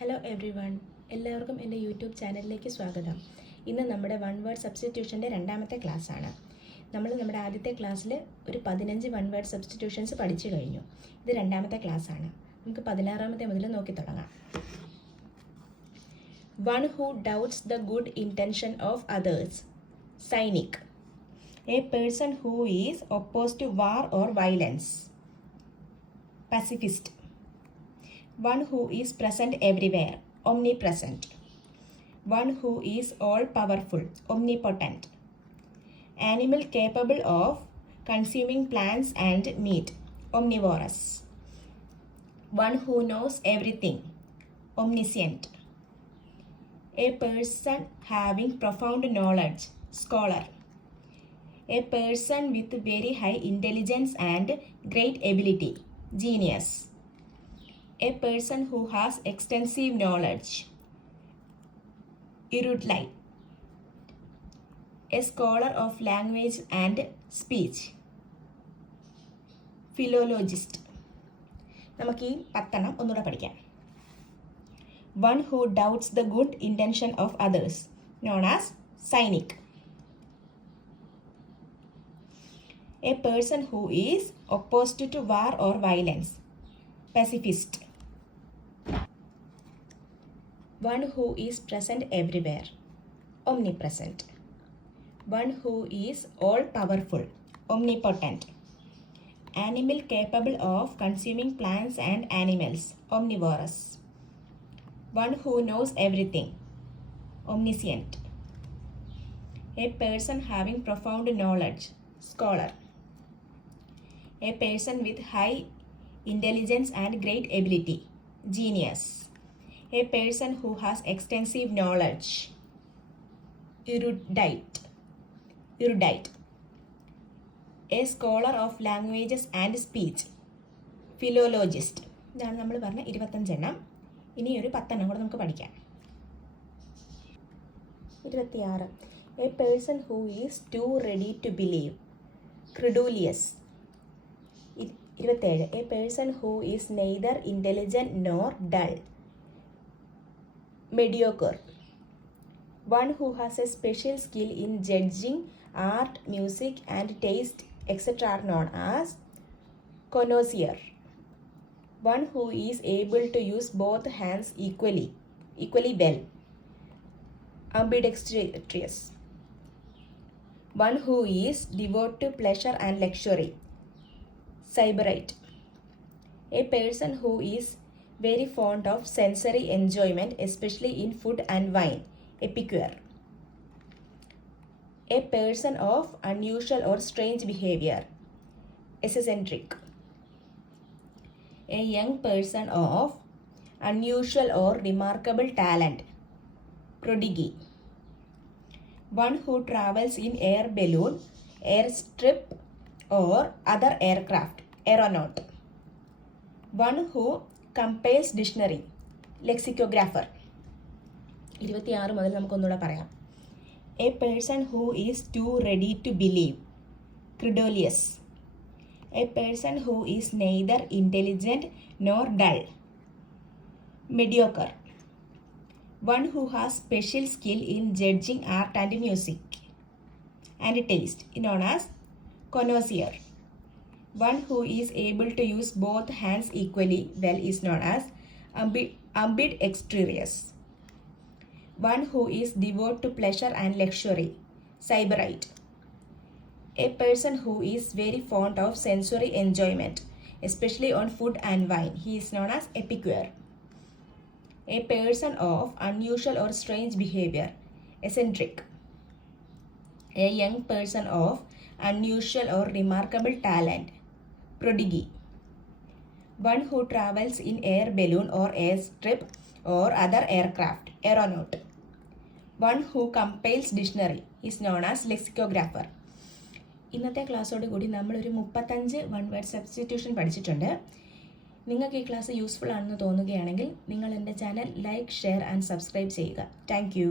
Hello every one, എല്ലാവർക്കും എൻ്റെ YouTube ചാനലിലേക്ക് സ്വാഗതം. ഇന്ന് നമ്മുടെ വൺ വേർഡ് സബ്സ്റ്റിറ്റ്യൂഷൻ്റെ രണ്ടാമത്തെ ക്ലാസ്സാണ്. നമ്മുടെ ആദ്യത്തെ ക്ലാസ്സിൽ ഒരു 15 വൺ വേർഡ് സബ്സ്റ്റിറ്റ്യൂഷൻസ് പഠിച്ചു കഴിഞ്ഞു. ഇത് രണ്ടാമത്തെ ക്ലാസ്സാണ്. നമുക്ക് 16ാമത്തെ മുതൽ നോക്കി തുടങ്ങാം. One who doubts the good intention of others, cynic. A person who is oppose to war or violence, pacifist. One who is present everywhere, omnipresent. One who is all-powerful, omnipotent. Animal capable of consuming plants and meat, omnivorous. One who knows everything, omniscient. A person having profound knowledge, scholar. A person with very high intelligence and great ability, genius. A person who has extensive knowledge, erudite. A scholar of language and speech, philologist. നമുക്ക് ഈ 10 ഒന്നുകൂടെ പഠിക്കാം. One who doubts the good intention of others, known as cynic. A person who is opposed to war or violence, pacifist. One who is present everywhere, omnipresent. One who is all-powerful, omnipotent. Animal capable of consuming plants and animals, omnivorous. One who knows everything, omniscient. A person having profound knowledge, scholar. A person with high intelligence and great ability, genius. A person who has extensive knowledge, erudite. A scholar of languages and speech, philologist. ഇതാണ് നമ്മൾ പറഞ്ഞ 25 എണ്ണം. ഇനി ഒരു 10 കൂടെ നമുക്ക് പഠിക്കാം. 26. A person who is too ready to believe, credulous. 27. A person who is neither intelligent nor dull, mediocre. One who has a special skill in judging art, music, and taste, etc. are known as connoisseur. One who is able to use both hands equally well, ambidextrous. One who is devoted to pleasure and luxury, sybarite. A person who is very fond of sensory enjoyment, especially in food and wine, epicure. A person of unusual or strange behavior, eccentric. A young person of unusual or remarkable talent, prodigy. One who travels in air balloon, airstrip, or other aircraft, aeronaut. One who compiles dictionary, lexicographer. 26 മുതൽ നമുക്കൊന്നുകൂടെ പറയാം. A person who is too ready to believe, credulous. A person who is neither intelligent nor dull, mediocre. One who has special skill in judging art and music and taste, known as connoisseur. One who is able to use both hands equally well is known as ambidextrous. One who is devoted to pleasure and luxury, sybarite. A person who is very fond of sensory enjoyment, especially on food and wine, he is known as epicure. A person of unusual or strange behavior, eccentric. A young person of unusual or remarkable talent, prodigy. One who travels in air balloon or airstrip or other aircraft, aeronaut. One who compiles dictionary is known as lexicographer. ഇന്നത്തെ ക്ലാസ്സോട് കൂടി നമ്മളൊരു 35 one word substitution പഠിച്ചിട്ടുണ്ട്. നിങ്ങൾക്ക് ഈ class useful ആണെന്ന് തോന്നുകയാണെങ്കിൽ നിങ്ങൾ എൻ്റെ channel like, share and subscribe ചെയ്യുക. Thank U.